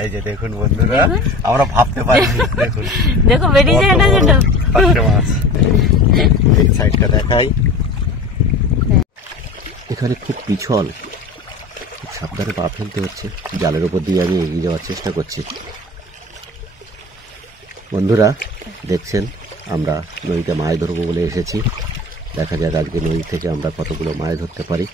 এই যে দেখুন বন্ধুরা, আমরা ভাবতে পারিনি। দেখুন দেখো বেরিয়ে যায় না যেন পার্শে মাছ। এই সাইডটা দেখাই, এখানে খুব পিছল, খুব সাবধানে পা ফেলতে হচ্ছে। জালের উপর দিয়ে আমি এগিয়ে যাওয়ার চেষ্টা করছি। বন্ধুরা দেখছেন, আমরা নদীতে মাছ ধরবো বলে এসেছি। দেখা যাক আজকে নদী থেকে আমরা কতগুলো মাছ ধরতে পারি।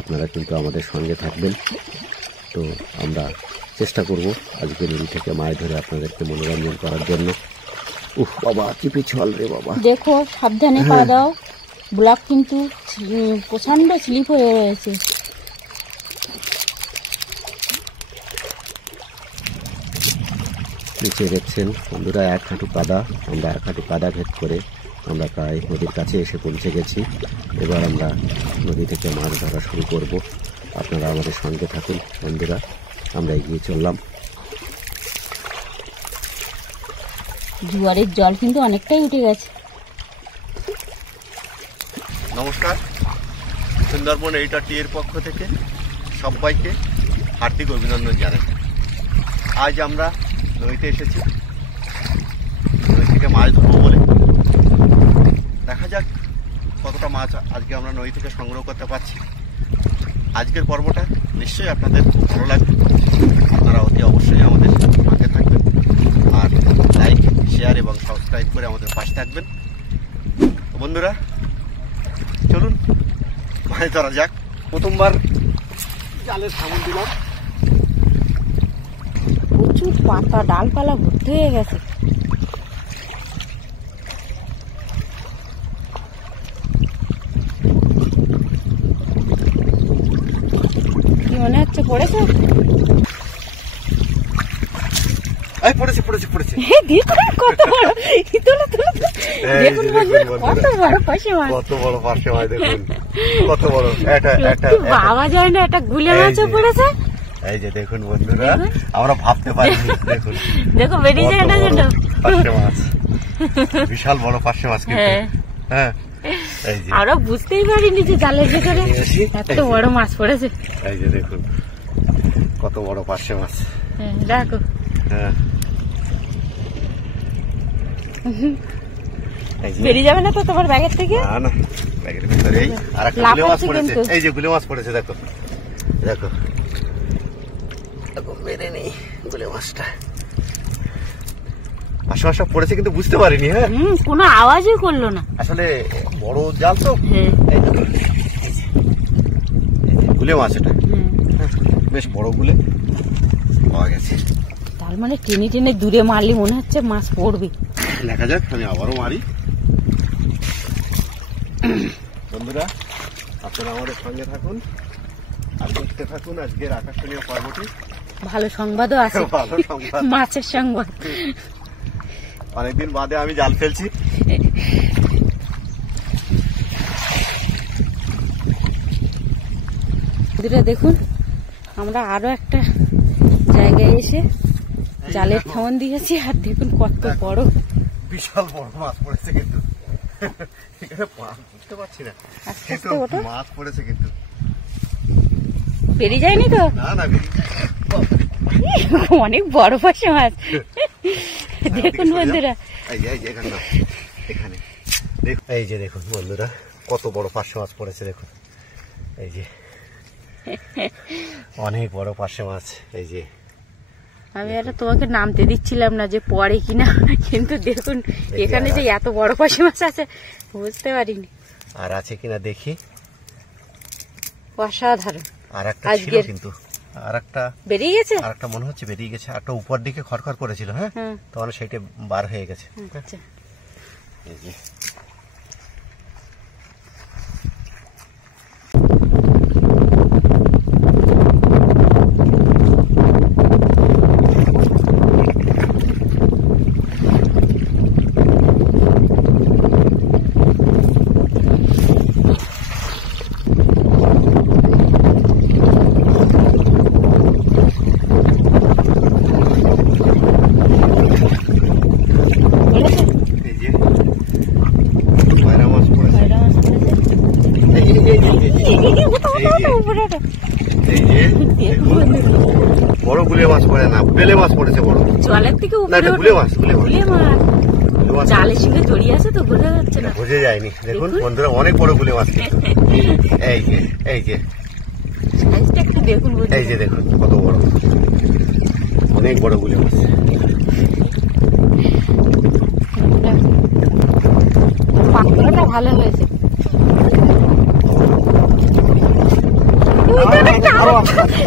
আপনারা কিন্তু আমাদের সঙ্গে থাকবেন। তো আমরা চেষ্টা করব আজকে নদী থেকে মাছ ধরে আপনাদেরকে মনোরঞ্জন করার জন্য। উফ বাবা, কি পিছল রে বাবা। দেখো সাবধানে পা দাও, ব্লক কিন্তু প্রচন্ড স্লিপ হয়ে রয়েছে। নিচে দেখছেন বন্ধুরা, এক হাঁটু কাদা। আমরা এক হাঁটু কাদা ভেদ করে আমরা প্রায় নদীর কাছে এসে পৌঁছে গেছি। এবার আমরা নদী থেকে মাছ ধরা শুরু করব। আপনারা আমাদের সঙ্গে থাকুন বন্ধুরা, আমরা এগিয়ে চললাম। জোয়ারের জল কিন্তু অনেকটাই উঠে গেছে। নমস্কার, সুন্দরবন এইটা টি এর পক্ষ থেকে সবাইকে হার্দিক অভিনন্দন জানাই। আজ আমরা নদীতে এসেছি নদী থেকে মাছ ধরবো বলে। দেখা যাক কতটা মাছ আজকে আমরা নদী থেকে সংগ্রহ করতে পারছি। আজকের পর্বটা নিশ্চয়ই আপনাদের খুব ভালো লাগবে। আপনারা অতি অবশ্যই আমাদের সঙ্গে থাকবেন আর লাইক, শেয়ার এবং সাবস্ক্রাইব করে আমাদের পাশে থাকবেন। বন্ধুরা চলুন মাছ ধরা যাক। প্রথমবার জালের সামন দিলাম। প্রচুর পাতা, ডালপালা ভর্তি হয়ে গেছে। কি মনে হচ্ছে পড়েছে? পড়েছে পড়েছে পড়েছে। কত বড়, দেখুন কত বড় পাশে মাছ, কত বড় পাশে মাছ দেখুন, কত বড়। বাবা যায় না, একটা গুলে মাছও পড়েছে। এই যে দেখুন বন্ধুরা, আমরা ভাবতে পারিনি। দেখুন দেখো বেরিয়ে যায় না যেন পাশে মাছ, বিশাল বড় পাশে মাছ কিন্তু। হ্যাঁ, এই যে আমরা বুঝতেই পারিনি যে জালের ভেতরে এত বড় মাছ পড়েছে। এই যে দেখুন কত বড় পাশে মাছ। দেখো হ্যাঁ, বেরিয়ে যাবে না তো তোমার ব্যাগের থেকে? না না, ব্যাগের ভিতরে আরেকটা গুলে মাছ পড়েছে। এই যে গুলে মাছ পড়েছে, দেখো দেখো দেখো, মেরে নেই গুলে মাছটা। আশপাশে পড়েছে কিন্তু বুঝতে পারিনি। হ্যাঁ, কোনো আওয়াজই করলো না, আসলে বড় জাল তো। গুলে মাছ, এটা বেশ বড় গুলে পাওয়া গেছে। তার মানে টেনে টেনে দূরে মারলে মনে হচ্ছে মাছ পড়বে। দেখা যাক, আমি আবারও মারি। বন্ধুরা আপনারা আমাদের সঙ্গে থাকুন আর দেখতে থাকুন আজকের আকর্ষণীয় পর্বটি। ভালো সংবাদও আছে, ভালো সংবাদ, মাছের সংবাদ। অনেকদিন বাদে আমি জাল ফেলছি। দেখুন আমরা আরো একটা জায়গায় এসে জালের খাওয়ান দিয়েছি, আর দেখুন কত বড়, বিশাল বড় মাছ পড়েছে কিন্তু। বুঝতে পারছি না, মাছ পড়েছে কিন্তু। বেরিয়ে যায়নি তো? না না, অনেক বড় পাশে মাছ। দেখুন বন্ধুরা, এখানে এই যে দেখুন বন্ধুরা, কত বড় পাশে মাছ পড়েছে দেখুন। এই যে অনেক বড় পাশে মাছ। এই যে আমি এটা তোমাকে নামতে দিচ্ছিলাম না যে পড়ে কিনা, কিন্তু দেখুন এখানে যে এত বড় পাশে মাছ আছে বুঝতে পারিনি। আর আছে কিনা দেখি। অসাধারণ। আর একটা ছিল কিন্তু, আর একটা বেরিয়ে গেছে, আর একটা মনে হচ্ছে বেরিয়ে গেছে। একটা উপর দিকে খড়খড় করেছিল। হ্যাঁ, তখন সেইটা বার হয়ে গেছে। আচ্ছা, এই যে বেলে মাছ পড়েছে বড়। জলের থেকে না, উপরে এটা ওঠে। গুলে মাছ, গুলে মাছ। গুলে মাছ গুলে মাছ। জালের সঙ্গে জড়িয়ে আছে তো বোঝা যাচ্ছে না। বোঝা যায়নি। দেখুন দেখুন। বন্ধুরা, অনেক বড় গুলে মাছ কিন্তু। এই যে, এই যে, সাইজটা একটু দেখুন বোঝা এই যে দেখুন কত বড়, অনেক বড় গুলে মাছ। পাকড়াটা ভালো হয়েছে।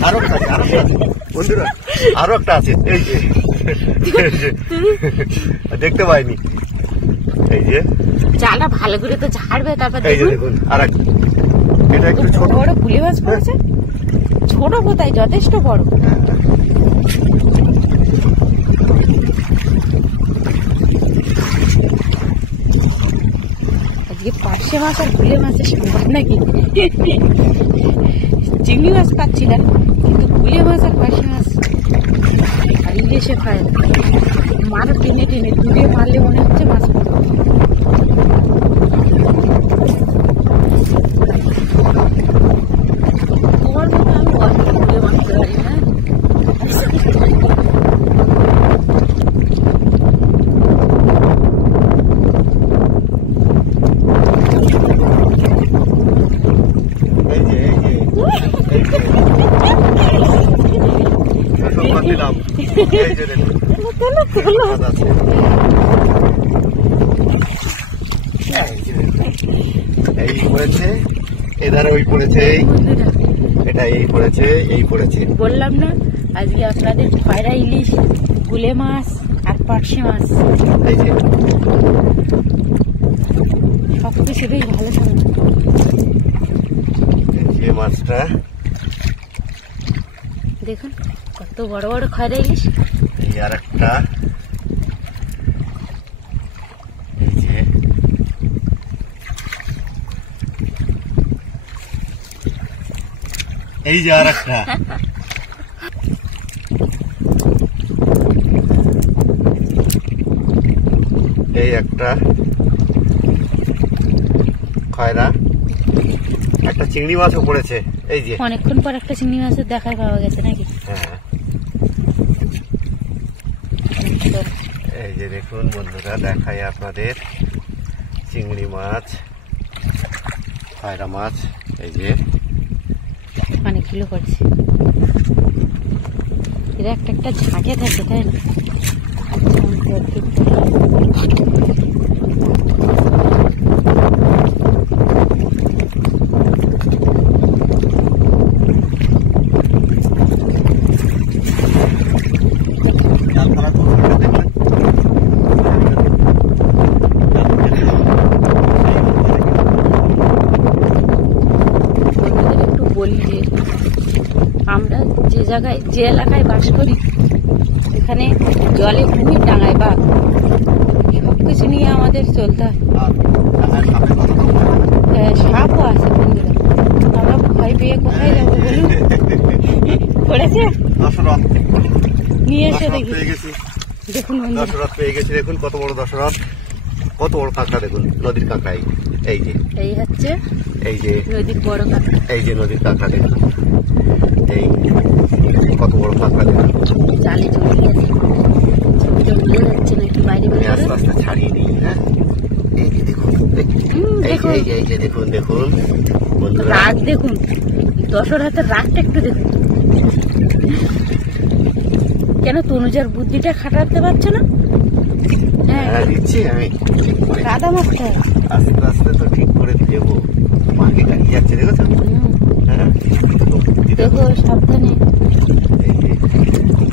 আরো একটা আছে, বন্ধুরা, আরো একটা আছে। এই যে, এই যে, দেখতে পাইনি। এই যে, জালটা ভালো করে তো ঝাড়বে, তারপর এই যে দেখুন দেখুন আর এক, এটা একটু ছোট। বড় গুলে মাছ পড়েছে। ছোট কোথায়, যথেষ্ট বড়। আজকে পার্শে মাছ আর গুলে মাছের সংবাদ নাকি? চিংড়ি মাছ পাচ্ছি না, কিন্তু গুলে মাছ আর পার্শে মাছ আর ইলিশে খায়। মারো টেনে টেনে দূরে মারলে মনে হচ্ছে মাছ পড়বে। তোমার মতো আমি অত গুলে মারতে পারি না। এই যে, এই যে, এই যে, এসব বাদ দিলাম। এই যে দেখুন, মাছ আছে। এই যে দেখুন, এই পড়েছে, এধারে ওই পড়েছে, বন্ধুরা, এটা এই পড়েছে, এই পড়েছে। বললাম না আজকে আপনাদের খয়রা ইলিশ, গুলে মাছ আর পার্শে মাছ এই যে, সবকিছু বেশ ভালো থাকে। এই যে মাছটা, দেখুন কত বড় বড় খয়রা ইলিশ। এই আর একটা, এই যে, এই যে আর একটা, এই একটা খয়রা, একটা চিংড়ি মাছও পড়েছে। এই যে, অনেকক্ষণ পর একটা চিংড়ি মাছের দেখায় পাওয়া গেছে নাকি? হ্যাঁ, এই যে দেখুন বন্ধুরা, দেখাই আপনাদের চিংড়ি মাছ, খয়রা মাছ। এই যে, অনেকগুলো পড়ছে। এরা একটা একটা ঝাঁকে থাকে, তাই না? জাল ফেলা তো ওটা দেখবেন। বন্ধুদের একটু বলি যে আমরা যে জায়গায়, যে এলাকায় বাস করি, এখানে জলে কুমির ডাঙায় বা সবকিছু নিয়ে আমাদের চলতে হয়। আর সামনে কত দাম? সাপও আছে বন্ধুরা, আমরা ভয় পেয়ে কোথায় যাবো বলুন? পড়েছে, দশরথ, নিয়ে এসে দশরথ দেখি। পেয়ে গেছি, দেখুন বন্ধুরা, দশরথ পেয়ে গেছি। দেখুন কত বড় দশরথ, কত বড় কাঁকড়া, দেখুন নদীর কাঁকড়া। এই যে, এই হচ্ছে এই যে, নদীর বড় কাঁকড়া। এই যে নদীর কাঁকড়া, দেখুন এই কত বড় কাঁকড়া, দেখুন। জালে জড়িয়ে গেছে, ছবিটা বোঝা যাচ্ছে না, একটু বাইরে আমি বের আস্তে করো। আস্তে ছাড়িয়ে নিই। হ্যাঁ, এই যে দেখুন, এই যে, দেখুন এই যে দেখুন, দেখুন বন্ধুরা, রাগ দেখুন, দশর হাতের রাগটা একটু দেখুন। কেন তনুজার বুদ্ধিটা খাটাতে পারছো না? হ্যাঁ, হ্যাঁ দিচ্ছি আমি, কাদা মারতে হয়। আস্তে আস্তে তো ঠিক করে দেবো। মাকে গাড়ি যাচ্ছে, দেখেছো? হুম, হ্যাঁ, তো বুদ্ধি দেখো দেখো। সাবধানে। এই যে,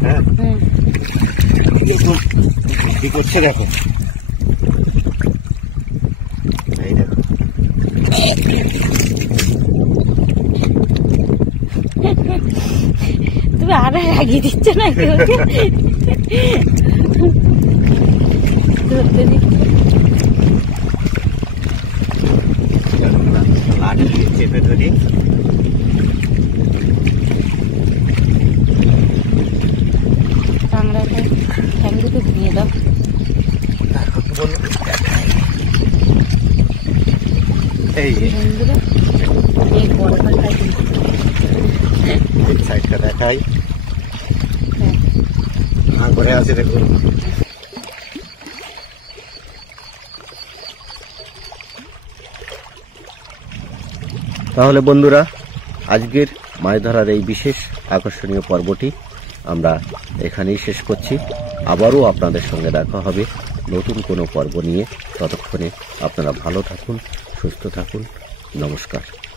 হ্যাঁ, হুম, দেখুন কি করছে, দেখো এই দেখো। তুমি আর রাগিয়ে দিচ্ছ না কেউকে? ধরতে দিচ্ছ। লাঠি দিয়ে চেপে ধরি। কাঁকড়াটা ঠ্যাং দুটো ভেঙে দাও। দেখো কি বললো, এই যে বন্ধুরা, এই বড় কাঁকড়া কিন্তু এই সাইডটা দেখাই। হ্যাঁ, করে আছে দেখুন। তাহলে বন্ধুরা, আজকের মাছ ধরার এই বিশেষ আকর্ষণীয় পর্বটি আমরা এখানেই শেষ করছি। আবারও আপনাদের সঙ্গে দেখা হবে নতুন কোনো পর্ব নিয়ে। ততক্ষণে আপনারা ভালো থাকুন, সুস্থ থাকুন। নমস্কার।